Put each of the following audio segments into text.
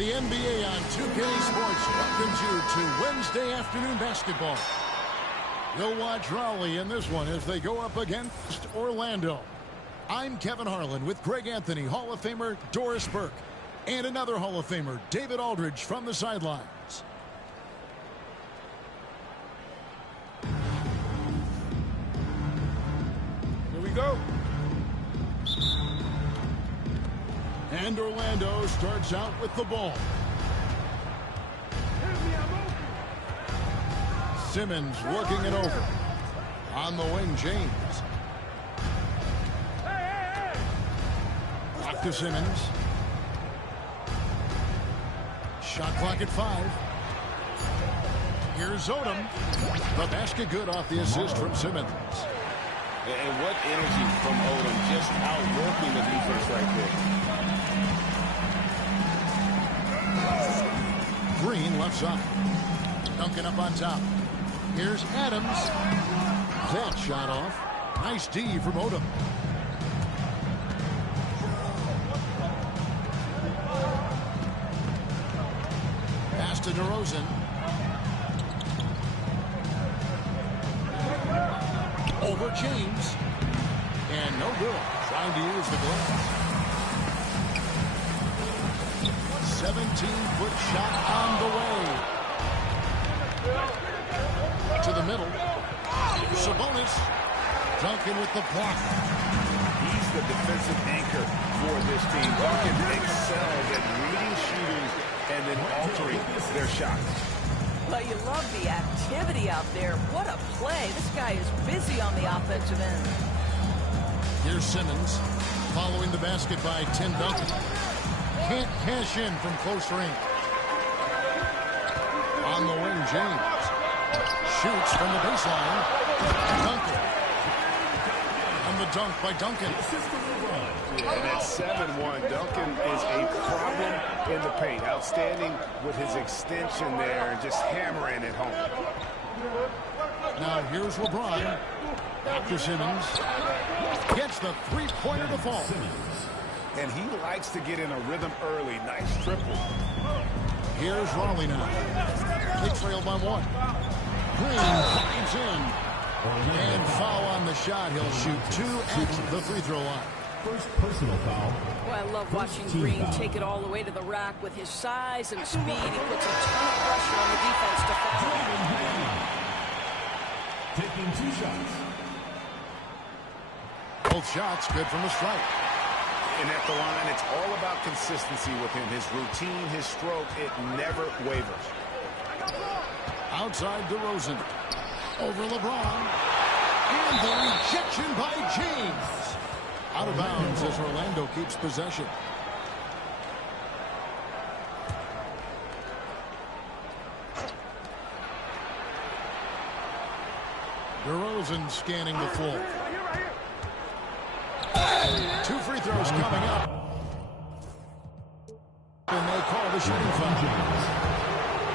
The NBA on 2K Sports welcomes you to Wednesday afternoon basketball. You'll watch Raleigh in this one as they go up against Orlando. I'm Kevin Harlan with Greg Anthony, Hall of Famer Doris Burke, and another Hall of Famer, David Aldridge, from the sidelines. Here we go. And Orlando starts out with the ball. Simmons working it over. On the wing, James. Back to Simmons. Shot clock at 5. Here's Odom. The basket good off the assist from Simmons. And what energy from Odom, just outworking the defense right there. Green left side. Duncan up on top. Here's Adams. That shot off. Nice D from Odom. Pass to DeRozan. Over James. And no good. Trying to use the glass. 17-foot shot on the way. To the middle. Sabonis. Duncan with the block. He's the defensive anchor for this team. Duncan excels at reading shooters and then altering their shots. Well, you love the activity out there. What a play. This guy is busy on the offensive end. Here's Simmons following the basket by Tim Duncan. Can't cash in from close range. On the wing, James. Shoots from the baseline. Duncan. And the dunk by Duncan. Yeah, and at 7-1, Duncan is a problem in the paint. Outstanding with his extension there and just hammering it home. Now here's LeBron. After Simmons. Gets the three-pointer to fall. And he likes to get in a rhythm early. Nice triple. Here's Raleigh now. They trail by 1. Green finds in. And foul on the shot. He'll shoot 2 at the free throw line. First personal foul. Well, I love watching Green take it all the way to the rack with his size and speed. He puts a ton of pressure on the defense to foul. Taking 2 shots. Both shots good from the strike. And at the line, it's all about consistency with him. His routine, his stroke, it never wavers. Outside DeRozan. Over LeBron. And the rejection by James. Out of bounds as Orlando keeps possession. DeRozan scanning the floor. 2 free throws coming up. And they call the shooting foul.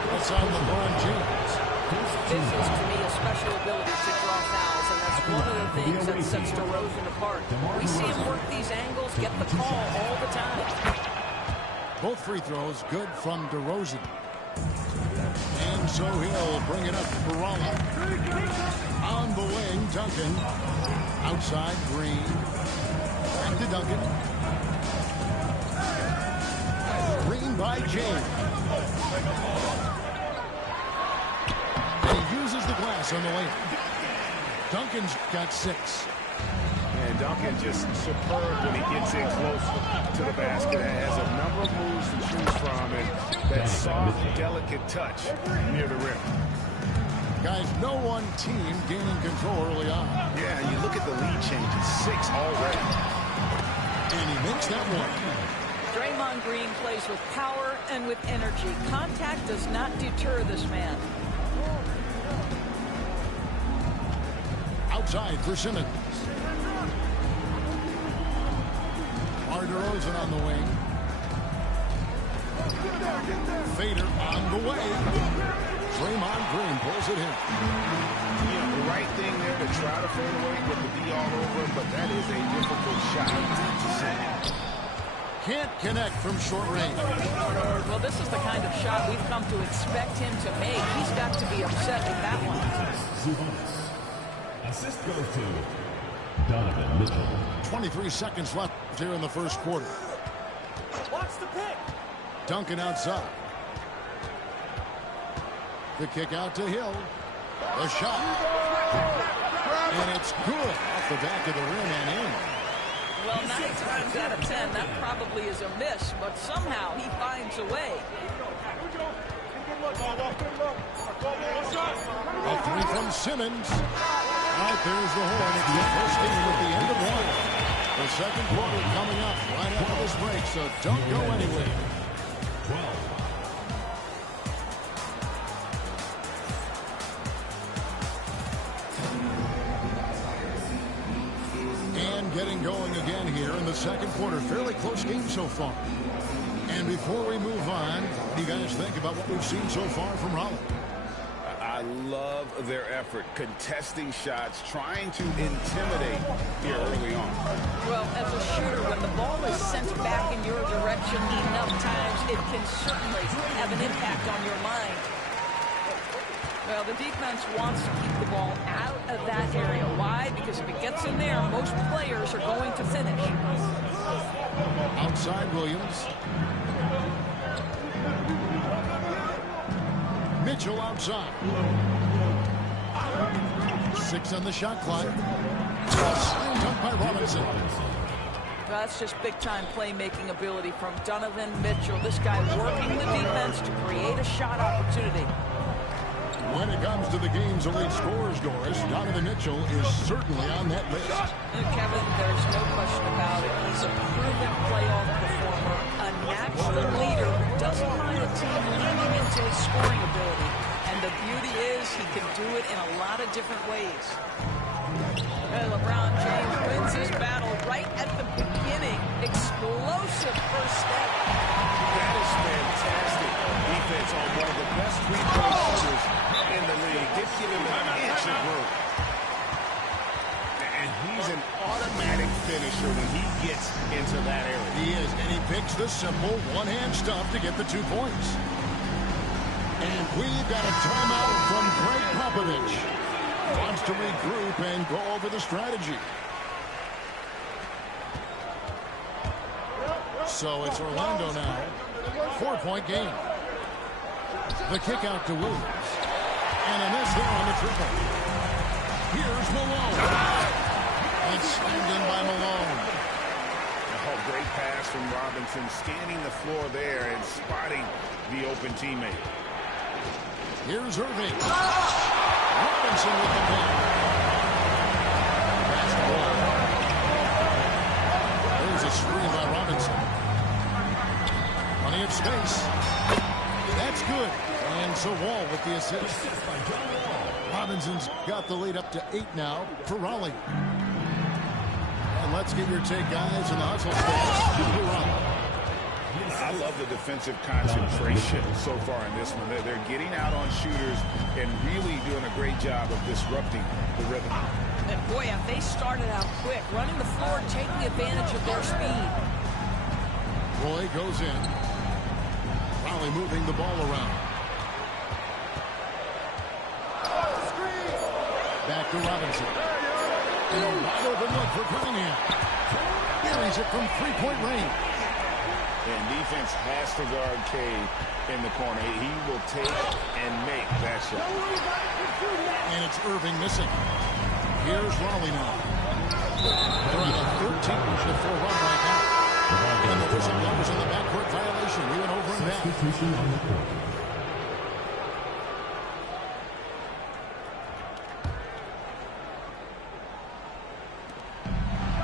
That's on LeBron James. This is, to me, a special ability to draw fouls, and that's one of the things that sets DeRozan apart. We see him work these angles, get the call all the time. Both free throws good from DeRozan. And so he'll bring it up for Raleigh. On the wing, Duncan. Outside, Green. Back to Duncan. Green by James. And he uses the glass on the way. Duncan's got 6. And Duncan just superb when he gets in close to the basket. Has a number of moves to choose from, and that soft, delicate touch near the rim. Guys, no one team gaining control early on. Yeah, and you look at the lead change. It's 6 already. And he makes that one. Draymond Green plays with power and with energy. Contact does not deter this man. Outside for Simmons. DeRozan on the wing. Fader on the way. Draymond Green pulls it in. Yeah, the right thing there to try to fade away with the D all over him, but that is a difficult shot to send. Can't connect from short range. Well, this is the kind of shot we've come to expect him to make. He's got to be upset with that one. Assist goes to Donovan Mitchell. 23 seconds left here in the first quarter. Watch the pick. Duncan outside. The kick out to Hill. The shot. And it's good off the back of the rim and in. Well, 9 times out of 10, that probably is a miss, but somehow he finds a way. A three from Simmons. Right there's the horn. It's the first game at the end of one. The second quarter coming up right after this break, so don't go anywhere. 12. Getting going again here in the second quarter. Fairly close game so far. And before we move on, what do you guys think about what we've seen so far from Raleigh? I love their effort, contesting shots, trying to intimidate here early on. Well, as a shooter, when the ball is sent back in your direction enough times, it can certainly have an impact on your mind. Well, the defense wants to keep the ball out of that area. Why? Because if it gets in there, most players are going to finish. Outside Williams. Mitchell outside. 6 on the shot clock. Slam dunk by Robinson. That's just big-time playmaking ability from Donovan Mitchell. This guy working the defense to create a shot opportunity. When it comes to the game's elite scorers, Doris, Donovan Mitchell is certainly on that list. Kevin, there's no question about it. He's a proven playoff performer, a natural leader who doesn't mind a team leaning into his scoring ability. And the beauty is he can do it in a lot of different ways. LeBron James wins his battle right at the beginning. Explosive first step. That is fantastic defense on one of the best three-point shooters in the league. Didn't give him an inch of room. And he's an automatic finisher when he gets into that area. He is, and he picks the simple one-hand stuff to get the 2 points. And we've got a timeout from Greg Popovich. Wants to regroup and go over the strategy. So it's Orlando now. 4-point game. The kick out to Williams. And a miss there on the triple. Here's Malone. And slammed in by Malone. Oh, great pass from Robinson, scanning the floor there and spotting the open teammate. Here's Irving. Robinson with the ball. Basketball. There's a screen by Robinson. Plenty of space. That's good. And so Wall with the assist. Robinson's got the lead up to 8 now for Raleigh. And let's get your take, guys, in the hustle stage. I love the defensive concentration so far in this one. They're getting out on shooters and really doing a great job of disrupting the rhythm. And boy, have they started out quick, running the floor, taking advantage of their speed. Roy goes in. Raleigh moving the ball around. Back to Robinson. And a wide open look for Cunningham. Carries it from 3-point range. And defense has to guard Cade in the corner. He will take and make that shot. And it's Irving missing. Here's Raleigh now. They're on a 13-4 run right now. And the whistle blows on the backcourt violation. We went over and back.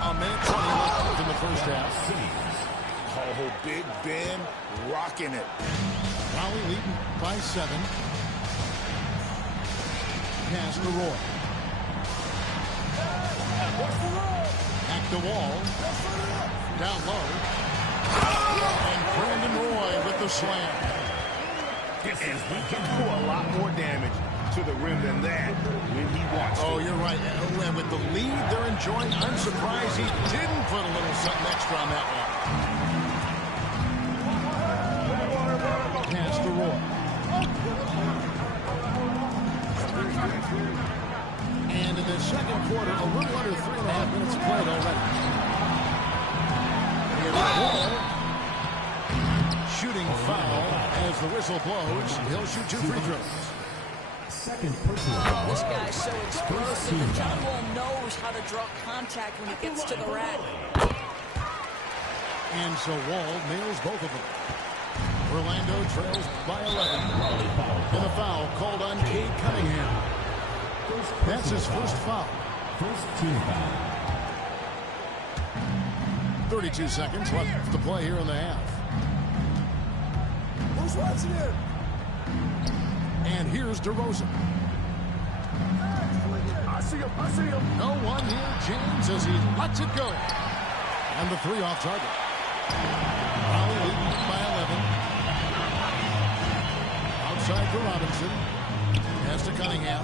A minute 20 left in the first half. Oh, Big Ben rocking it. Raleigh leading by 7. Pass to Roy. Back to Wall. Down low. And Brandon Roy with the slam. And he can do a lot more damage to the rim than that when he wants to. Oh, you're right. And with the lead they're enjoying, I'm surprised he didn't put a little something extra on that one. And in the second quarter, a little under 3.5 minutes played already. Here's the ball. Shooting foul as the whistle blows. He'll shoot 2 free throws. Second personal foul. This guy's so explosive, and John Wall knows how to draw contact when he gets to the rack. And so Wall nails both of them. Orlando trails by 11. And a foul called on Cade Cunningham. That's his first foul. First team foul. 32 seconds left to play here in the half. Who's watching here? And here's DeRozan. I see him. No one near James as he lets it go. And the 3 off target. Raleigh leading by 11. Outside for Robinson. Pass to Cunningham.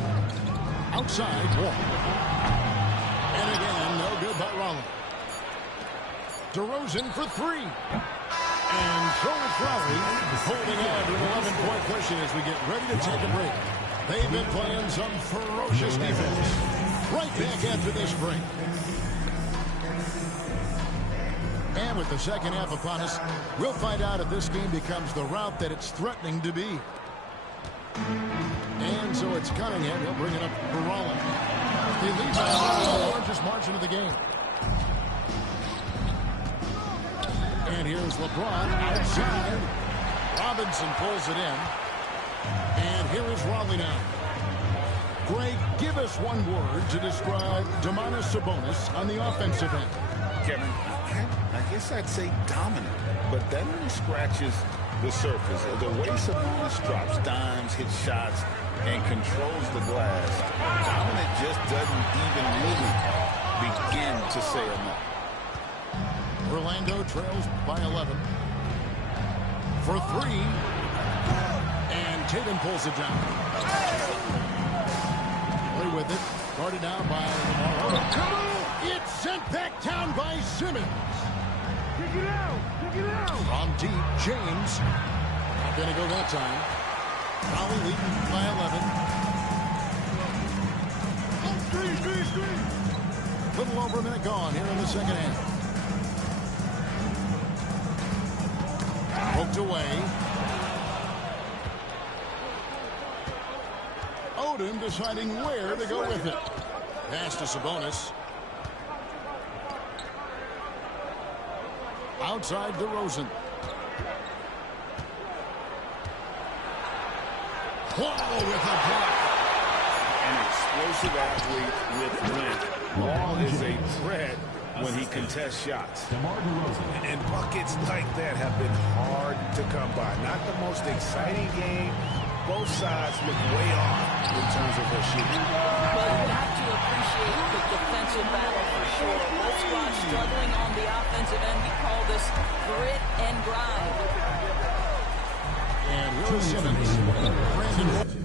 Outside, Wall. And again, no good by Raleigh. DeRozan for 3. And so it's Raleigh holding on to an 11-point cushion as we get ready to take a break. They've been playing some ferocious defense. Right back after this break. And with the second half upon us, we'll find out if this game becomes the route that it's threatening to be. And so it's Cunningham. He'll bring it up for Raleigh. They lead by the largest margin of the game. And here's LeBron outside. Robinson pulls it in. And here is Raleigh now. Greg, give us one word to describe Domantas Sabonis on the offensive end. Kevin, I guess I'd say dominant, but that only scratches the surface. The way Sabonis drops dimes, hits shots, and controls the glass, dominant just doesn't even really begin to say enough. Orlando trails by 11. For 3. And Tatum pulls it down. Play with it. Guarded down by Lamar. It's sent back down by Simmons. Kick it out. From deep, James. Not going to go that time. Raleigh leading by 11. Little over a minute gone here in the second half. Poked away. Odin deciding where to go with it. Pass to Sabonis. Outside DeRozan. Wall with a block. An explosive athlete with length. Wall is a threat when he contests shots. And buckets like that have been hard to come by. Not the most exciting game. Both sides look way off in terms of their shooting. But you have to appreciate the defensive battle for sure. Both squads struggling on the offensive end. We call this grit and grind. And Will Simmons. Brandon.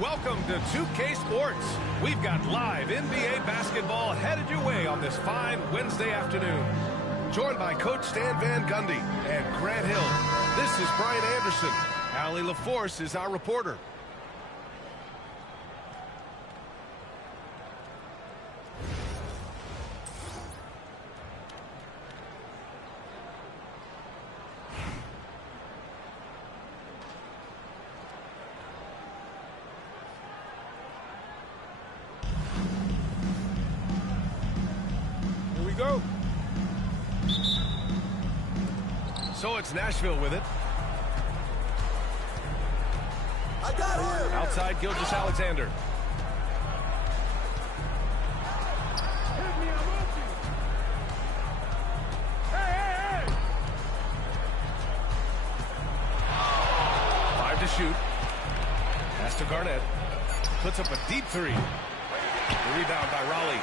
Welcome to 2K Sports. We've got live NBA basketball headed your way on this fine Wednesday afternoon. Joined by Coach Stan Van Gundy and Grant Hill. This is Brian Anderson. Allie LaForce is our reporter. we go. So it's Nashville with it. I got him. Outside Gilgeous-Alexander. Hit me, I'm open. Hey. 5 to shoot. Pass to Garnett. Puts up a deep three. The rebound by Raleigh.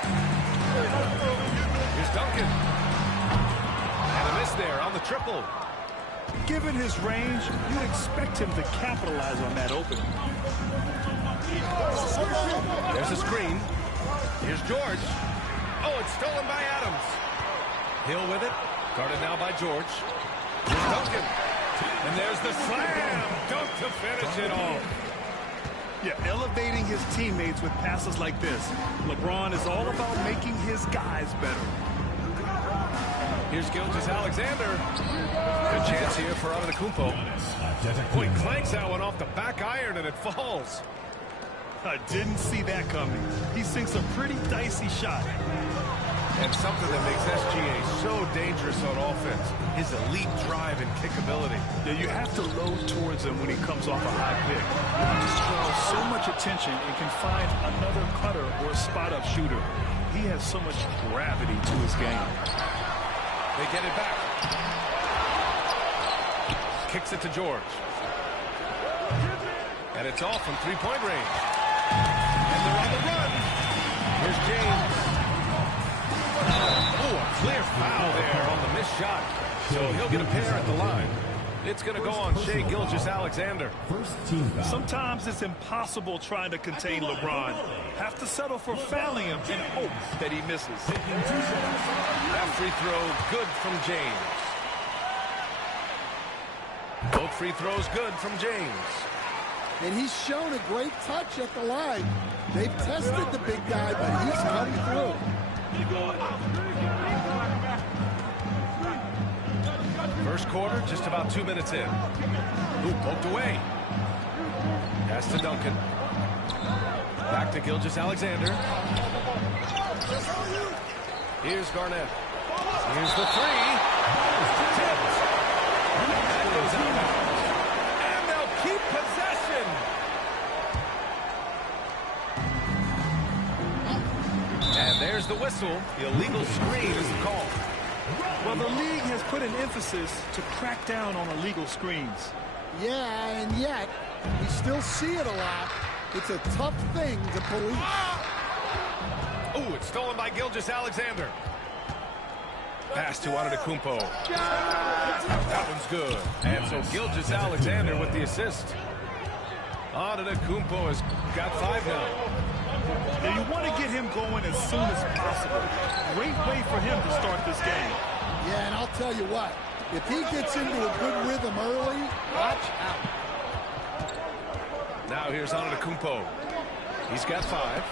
Here's Duncan. And a miss there on the triple. Given his range, you'd expect him to capitalize on that opening. There's a screen. Here's George. Oh, it's stolen by Adams. Hill with it. Guarded now by George. Here's Duncan. And there's the slam. Dunk to finish it off. Yeah, elevating his teammates with passes like this. LeBron is all about making his guys better. Here's Gilgeous-Alexander. Good chance here for Antetokounmpo. Oh, he clanks that one off the back iron and it falls. I didn't see that coming. He sinks a pretty dicey shot. And something that makes SGA so dangerous on offense, his elite drive and kickability. Yeah, you have to load towards him when he comes off a high pick. He just draws so much attention and can find another cutter or a spot-up shooter. He has so much gravity to his game. They get it back. Kicks it to George. And it's off from three-point range. And they're on the run. Here's James. Oh, a clear foul there on the missed shot. So he'll get a pair at the line. It's going to go on Shai Gilgeous-Alexander. Sometimes it's impossible trying to contain LeBron. Have to settle for fouling him and hope that he misses. That free throw good from James. Both free throws good from James. And he's shown a great touch at the line. They've tested the big guy, but he's come through. First quarter, just about 2 minutes in. Ooh, poked away. Pass to Duncan. Back to Gilgeous-Alexander. Here's Garnett. Here's the three. Tipped. That goes out of bounds. And they'll keep possession. And there's the whistle. The illegal screen is the call. Well, the league has put an emphasis to crack down on illegal screens. Yeah, and yet, we still see it a lot. It's a tough thing to police. Ooh, it's stolen by Gilgeous-Alexander. Pass to Antetokounmpo. That one's good. And so Gilgeous-Alexander with the assist. Antetokounmpo has got 5 now. Now you want to get him going as soon as possible. Great way for him to start this game. Yeah, and I'll tell you what, if he gets into a good rhythm early, watch out. Now here's Antetokounmpo. He's got 5.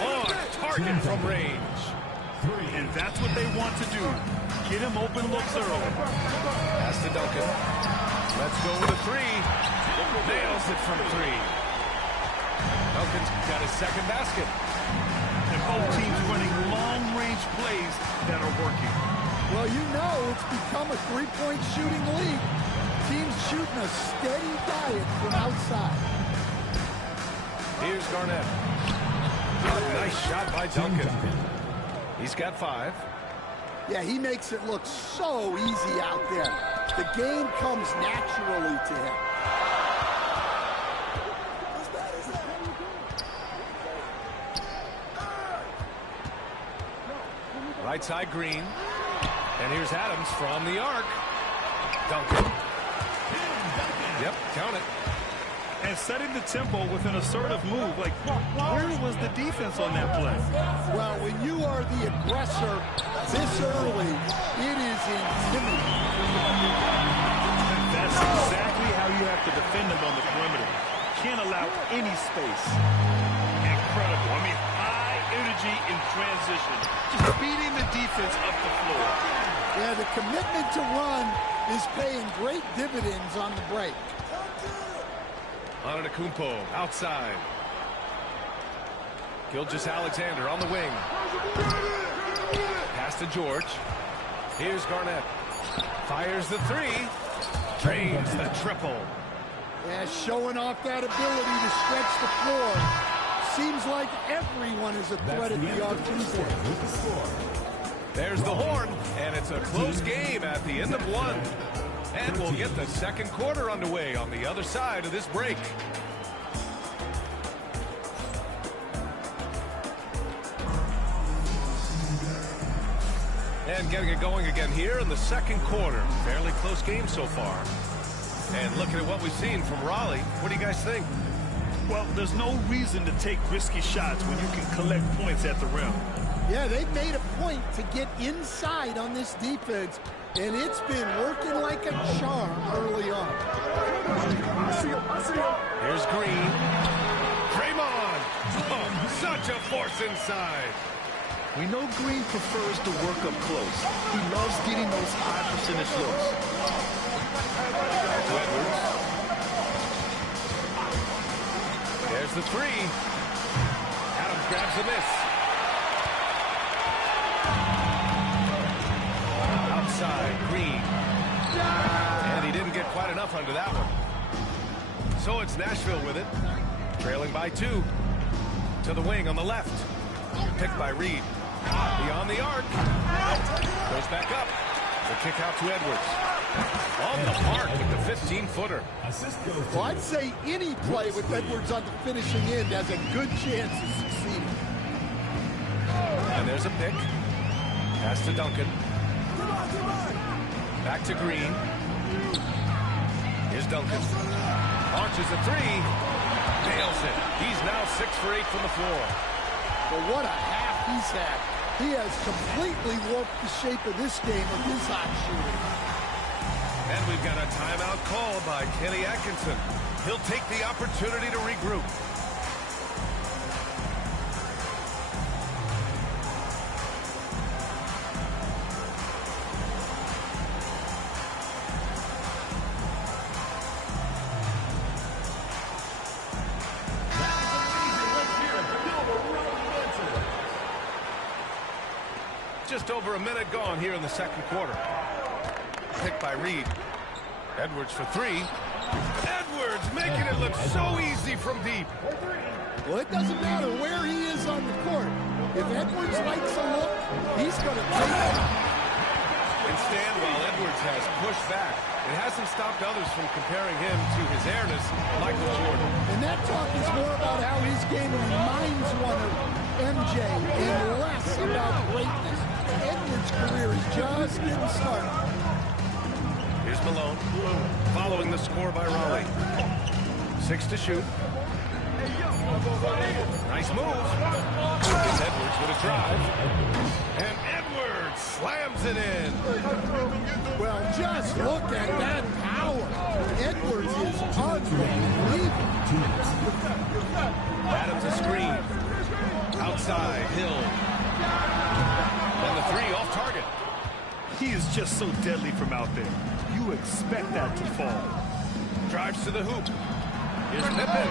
Oh, target from range. And that's what they want to do. Get him open looks early. Pass to Duncan. Let's go with a 3. Nails it from 3. Duncan's got his second basket. And both teams running long-range plays that are working. Well, you know it's become a three-point shooting league. Teams shooting a steady diet from outside. Here's Garnett. A nice shot by Duncan. He's got 5. Yeah, he makes it look so easy out there. The game comes naturally to him. Right side Green. And here's Adams from the arc. Duncan. Yep, count it. And setting the tempo with an assertive move. Like, where was the defense on that play? Well, when you are the aggressor this early, it is intimidating. That's exactly how you have to defend them on the perimeter. Can't allow any space. Incredible. I mean, high energy in transition. Just beating the defense up the floor. Yeah, the commitment to run is paying great dividends on the break. Antetokounmpo outside. Gilgeous-Alexander on the wing. Pass to George. Here's Garnett. Fires the three. Drains the triple. Yeah, showing off that ability to stretch the floor. Seems like everyone is a threat at the offensive end. There's the horn, and it's a close game at the end of one. And we'll get the second quarter underway on the other side of this break. And getting it going again here in the second quarter. Fairly close game so far. And looking at what we've seen from Raleigh, what do you guys think? Well, there's no reason to take risky shots when you can collect points at the rim. Yeah, they've made a point to get inside on this defense, and it's been working like a charm early on. Here's Green. Draymond. Oh, such a force inside. We know Green prefers to work up close. He loves getting those high percentage looks. Edwards. There's the three. Adams grabs the miss. Outside, Green. And he didn't get quite enough under that one. So it's Nashville with it. Trailing by 2. To the wing on the left. Picked by Reed. Beyond the arc. Goes back up. The kick out to Edwards. On the mark with the 15-footer. Well, I'd say any play with Edwards on the finishing end has a good chance of succeeding. And there's a pick. Pass to Duncan. Back to Green. Here's Duncan. Launches a three. Nails it. He's now 6 for 8 from the floor. But what a half he's had. He has completely warped the shape of this game with his hot shooting. And we've got a timeout call by Kenny Atkinson. He'll take the opportunity to regroup. Just over a minute gone here in the second quarter. Picked by Reed. Edwards for 3. Edwards making it look so easy from deep. Well, it doesn't matter where he is on the court. If Edwards likes a look, he's going to take it. Instead, while Edwards has pushed back, it hasn't stopped others from comparing him to his airness, Michael Jordan. And that talk is more about how his game reminds one of MJ and less about greatness. Edwards' career is just getting started. Here's Malone, following the score by Raleigh. 6 to shoot. Nice move. It's Edwards with a drive. And Edwards slams it in. Well, just look at that power. Edwards is unbelievable. Adams a screen. Outside, Hill. And the 3 off target. He is just so deadly from out there. You expect that to fall. Drives to the hoop. Here's Pippen.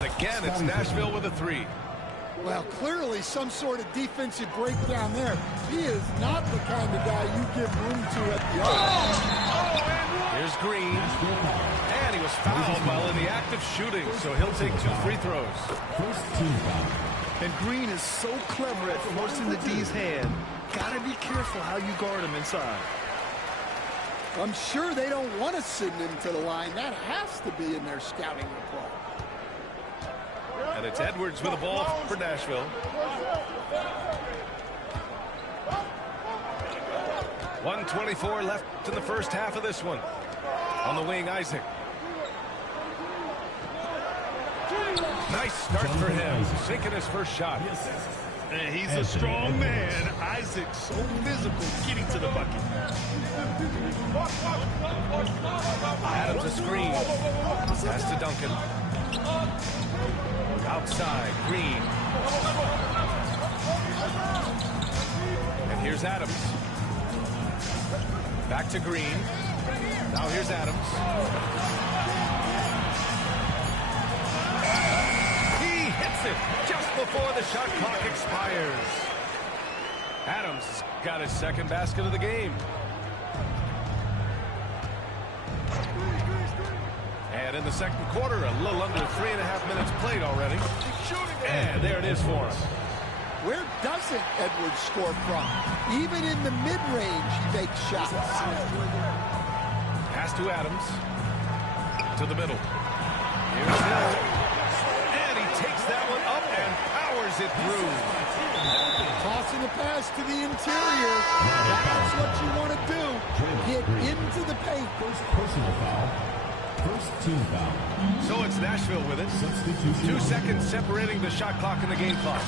Again, it's Nashville with a 3. Well, clearly some sort of defensive breakdown there. He is not the kind of guy you give room to at the other. Here's Green. And he was fouled while in the act of shooting, so he'll take 2 free throws. First team foul. And Green is so clever at forcing the D's hand. Gotta be careful how you guard him inside. I'm sure they don't want to send him to the line. That has to be in their scouting report. And it's Edwards with the ball for Nashville. 1:24 left in the first half of this one. On the wing, Isaac. Nice start for him, sinking his first shot. And he's a strong man. Isaac so physical getting to the bucket. Adams a screen. Pass to Duncan. Outside, Green. And here's Adams. Back to Green. Now here's Adams. makes it just before the shot clock expires. Adams got his second basket of the game. And in the second quarter, a little under 3.5 minutes played already. And there it is for him. Where doesn't Edwards score from? Even in the mid-range, he makes shots. Pass to Adams. To the middle. Here's Hill. And he takes that one up and powers it through. Tossing a pass to the interior. That's what you want to do. Get into the paint. First personal foul. First team foul. So it's Nashville with it. 2 seconds separating the shot clock and the game clock.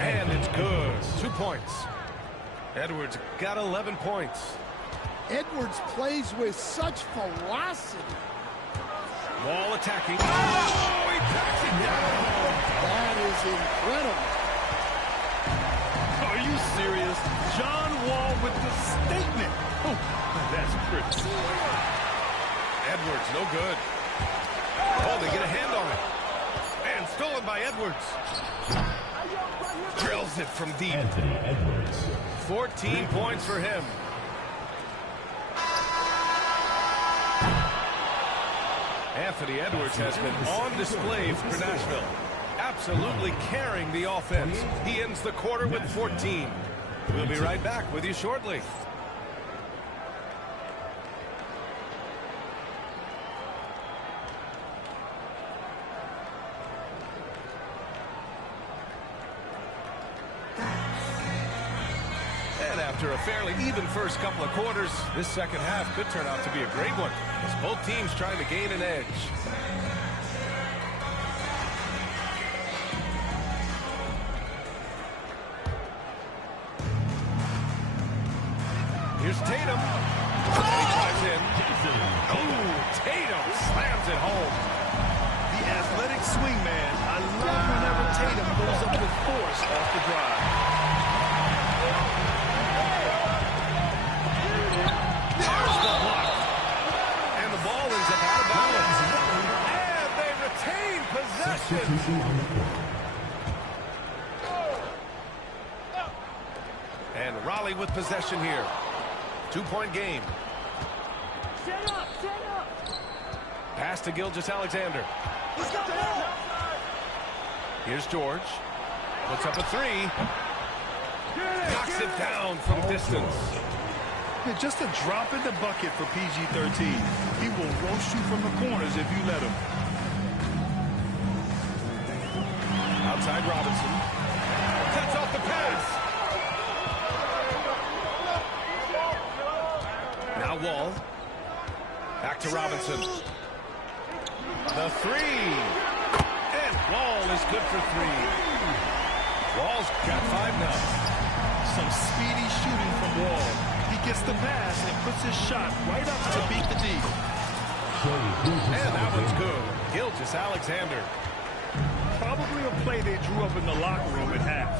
And it's good. 2 points. Edwards got 11 points. Edwards plays with such velocity. Wall attacking. Oh, he backs it down. That is incredible. Are you serious? John Wall with the statement. Oh, that's pretty. Edwards, no good. Oh, they get a hand on it. And stolen by Edwards. Drills it from deep. Anthony Edwards. 14 points for him. Anthony Edwards has been on display for Nashville. Absolutely carrying the offense. He ends the quarter with 14. We'll be right back with you shortly. And after a fairly even first couple of quarters, this second half could turn out to be a great one, as both teams trying to gain an edge. Here's Tatum. And he drives in. Oh, Tatum slams it home. The athletic swing man. I love whenever Tatum goes up with force off the drive. There's the block. And the ball ends up out of bounds. And they retain possession. And Raleigh with possession here. 2-point game. Stand up, stand up. Pass to Gilgeous-Alexander. He's got ball. Here's George. Puts up a three. Knocks it down from distance. Yeah, just a drop in the bucket for PG-13. He will roast you from the corners if you let him. Outside Robinson. Cuts off the pass. Now Wall. Back to Robinson. The three. And Wall is good for three. Wall's got 5 now. Some speedy shooting from Wall. He gets the pass and puts his shot right up to beat the D. And that one's good. Gilgeous-Alexander. Probably a play they drew up in the locker room at half.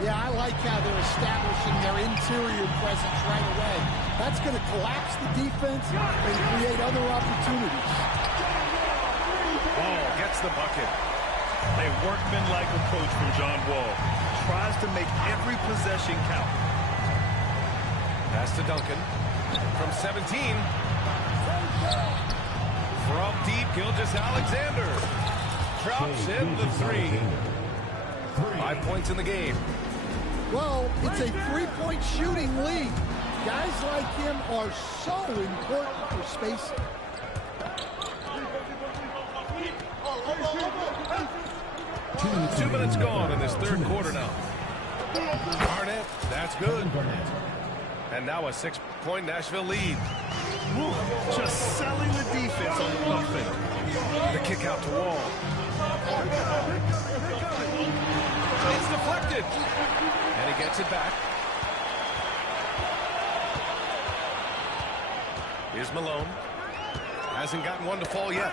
Yeah, I like how they're establishing their interior presence right away. That's going to collapse the defense and create other opportunities. Wall gets the bucket. A workman-like approach from John Wall. Tries to make every possession count. Pass to Duncan. From 17. From deep, Gilgeous-Alexander. Drops in the three. 5 points in the game. Well, it's a three-point shooting league. Guys like him are so important for spacing. Two minutes gone in this third quarter now. Garnett, that's good. And now a 6-point Nashville lead. Just selling the defense on the pump fake. The kick out to Wall. It's deflected. And he gets it back. Here's Malone. Hasn't gotten one to fall yet.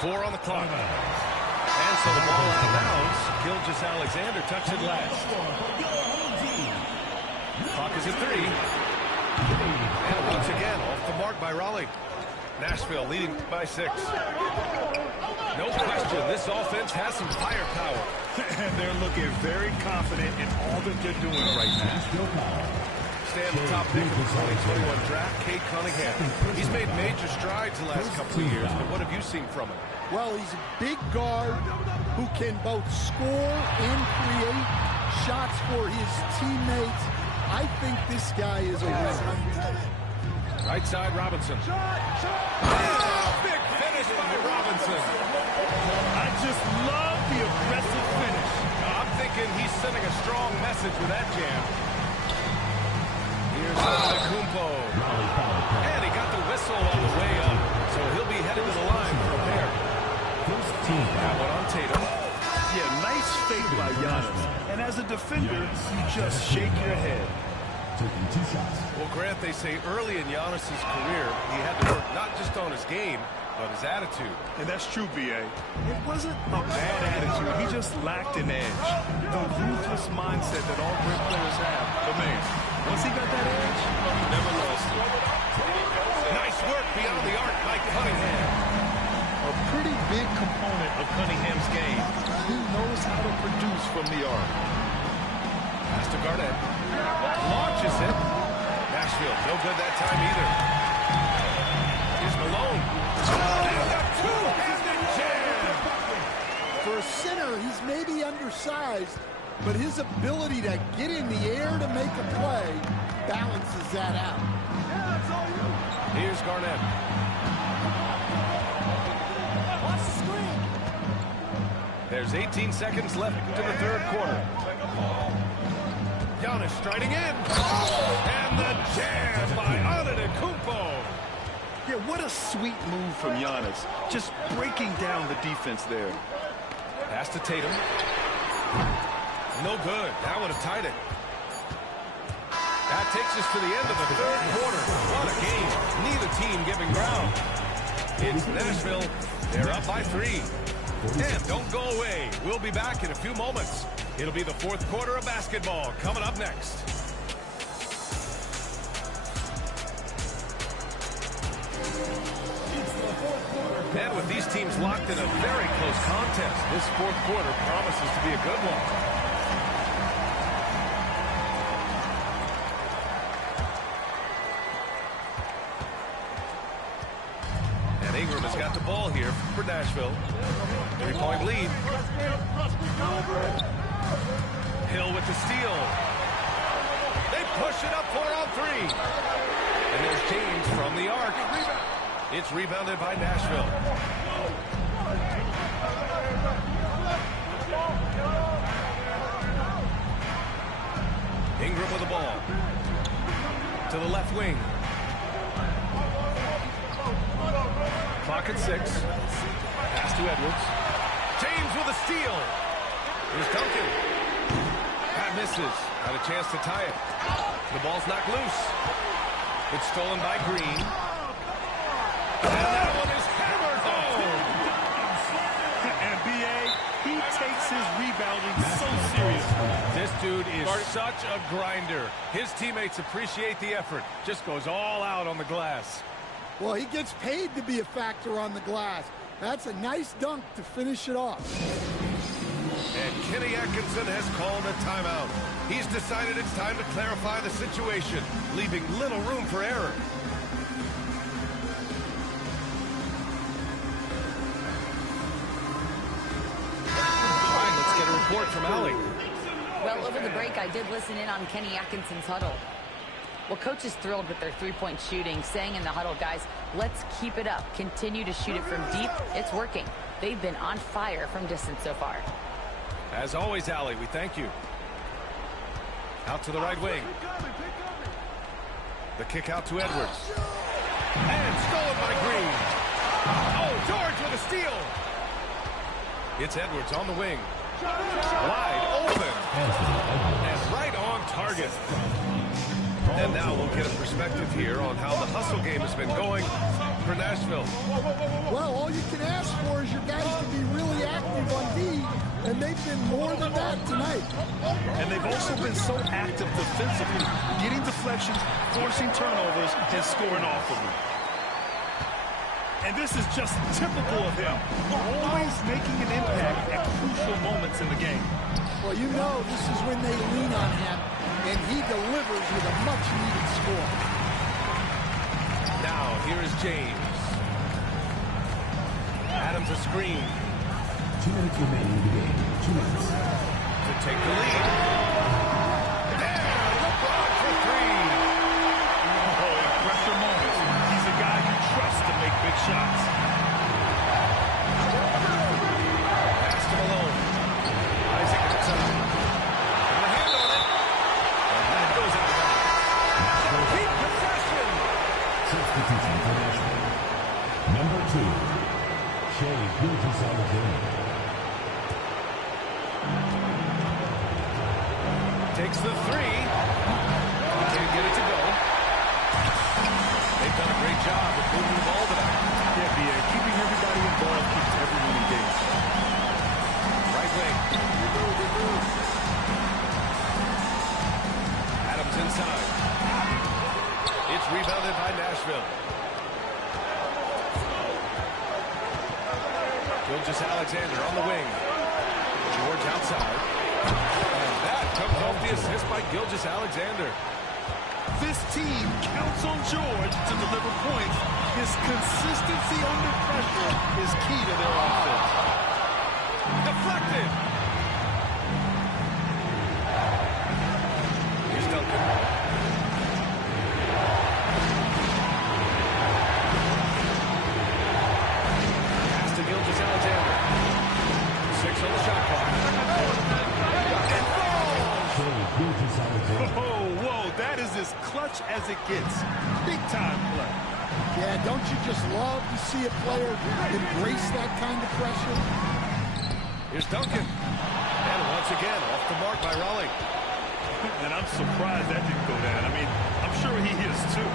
4 on the clock. And so the ball out of bounds. Gilgeous-Alexander touched it last. Clock is at 3. And once again, off the mark by Raleigh. Nashville leading by 6. No question, this offense has some firepower. And they're looking very confident in all that they're doing right now. Stand the top pick of the 2021 draft, Cade Cunningham. He's made major strides the last couple of years, but what have you seen from him? Well, he's a big guard who can both score and create shots for his teammates. I think this guy is a winner. Right side, Robinson. Big finish by Robinson. I just love the aggressive finish. I'm thinking he's sending a strong message with that jam. Here's Mangum-BSM. And he got the whistle on the way up, so he'll be headed to the line for a pair. That one on Tatum. Yeah, nice fake by Giannis. And as a defender, you just shake your head. Taking 2 shots. Well, Grant, they say early in Giannis' career, he had to work not just on his game, but his attitude. And that's true, B.A. It wasn't a bad attitude. He just lacked an edge. The ruthless mindset that all great players have. But man, once he got that edge, he never lost it. Nice work beyond the arc by Cunningham. A pretty big component of Cunningham's game. He knows how to produce from the arc. Pass to Garnett. Launches it. Nashville, no good that time either. Here's Malone. And a two-handed jam. For a center, he's maybe undersized, but his ability to get in the air to make a play balances that out. Here's Garnett. Watch the screen. There's 18 seconds left to the third quarter. Giannis striding in. And the jam by Antetokounmpo. Yeah, what a sweet move from Giannis. Just breaking down the defense there. Pass to Tatum. No good. That would have tied it. That takes us to the end of the third quarter. What a game. Neither team giving ground. It's Nashville. They're up by 3. And don't go away. We'll be back in a few moments. It'll be the fourth quarter of basketball coming up next. And with these teams locked in a very close contest, this fourth quarter promises to be a good one. And Ingram has got the ball here for Nashville. 3-point lead. Hill with the steal. They push it up 4-on-3. And there's James from the arc. It's rebounded by Nashville. Ingram with the ball. To the left wing. Clock at 6. Pass to Edwards. James with a steal. Here's Duncan. That misses. Had a chance to tie it. The ball's knocked loose. It's stolen by Green. And that one is hammered home. And B.A., he takes his rebounding so seriously. This dude is such a grinder. His teammates appreciate the effort. Just goes all out on the glass. Well, he gets paid to be a factor on the glass. That's a nice dunk to finish it off. And Kenny Atkinson has called a timeout. He's decided it's time to clarify the situation, leaving little room for error. All right, let's get a report from Allie. Well, over the break, I did listen in on Kenny Atkinson's huddle. Well, coach is thrilled with their three-point shooting, saying in the huddle, guys, let's keep it up. Continue to shoot it from deep. It's working. They've been on fire from distance so far. As always, Allie, we thank you. Out to the right wing. The kick out to Edwards. And stolen by Green. Oh, George with a steal. It's Edwards on the wing. Wide open. And right on target. And now we'll get a perspective here on how the hustle game has been going for Nashville. Well, all you can ask for is your guys to be really active on D, and they've been more than that tonight. And they've also been so active defensively, getting deflections, forcing turnovers, and scoring off of them. And this is just typical of him. Always making an impact at crucial moments in the game. Well, you know this is when they lean on him, and he delivers with a much-needed score. Now, here is James. Adams a screen. 2 minutes remaining in the game. 2 minutes. To take the lead. There, LeBron for three. Oh, in pressure moments, he's a guy you trust to make big shots. Pass to Malone. Isaac outside. Got a hand on it. And that goes out of bounds. Keep possession. Substitution for Nashville. Number 2, Shea Gilgeous-Alexander. Takes the three. Can't get it to go. They've done a great job of moving the ball tonight. Yeah, BA, keeping everybody involved keeps everyone engaged. Right wing. Adams inside. It's rebounded by Nashville. Gilgeous-Alexander on the wing. George outside. And that comes off the assist by Gilgeous-Alexander. This team counts on George to deliver points. His consistency under pressure is key to their offense. Deflected. Here's Duncan. Pass to Gilgeous-Alexander. 6 on the shot clock. Whoa, that is as clutch as it gets. Big time play. Yeah, don't you just love to see a player embrace that kind of pressure? Here's Duncan. And once again, off the mark by Raleigh. And I'm surprised that didn't go down. I mean, I'm sure he is too.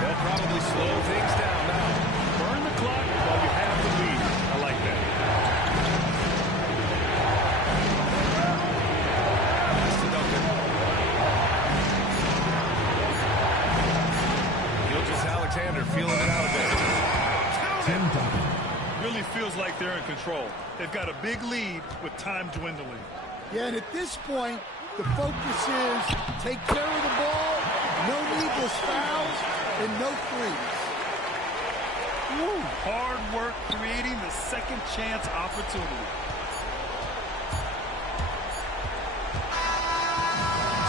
They'll probably slow things down now. Burn the clock while you have the lead. I like that. Pass to Duncan. Gilgeous-Alexander feeling it out a bit. Tim Duncan. Really feels like they're in control. They've got a big lead with time dwindling. Yeah, and at this point, the focus is take care of the ball, no needless fouls, and no threes. Woo. Hard work creating the second chance opportunity.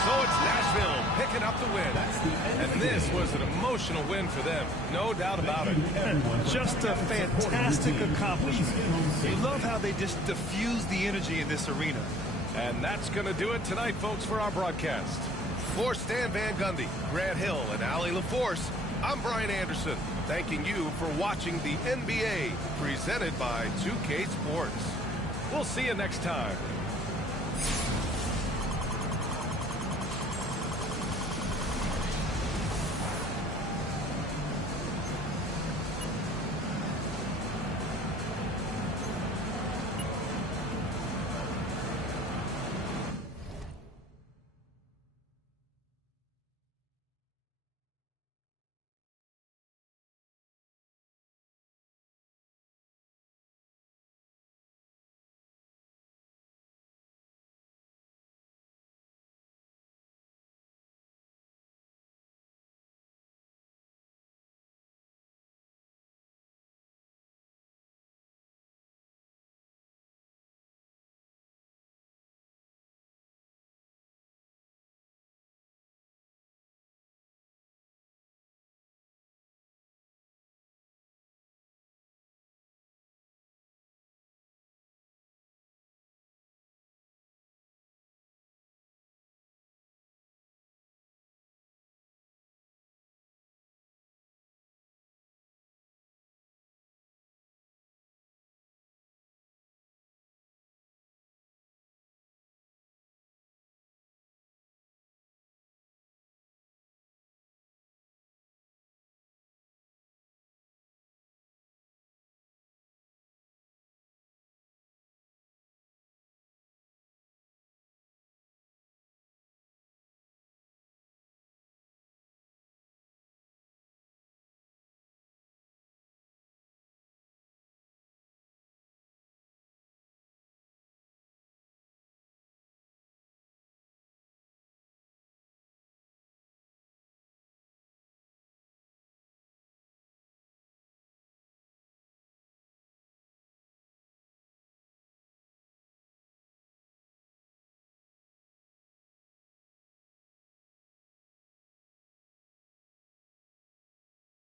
So it's Nashville picking up the win. And this was an emotional win for them. No doubt about it. Just a fantastic accomplishment. You love how they just diffuse the energy in this arena. And that's going to do it tonight, folks, for our broadcast. For Stan Van Gundy, Grant Hill, and Allie LaForce, I'm Brian Anderson, thanking you for watching the NBA presented by 2K Sports. We'll see you next time.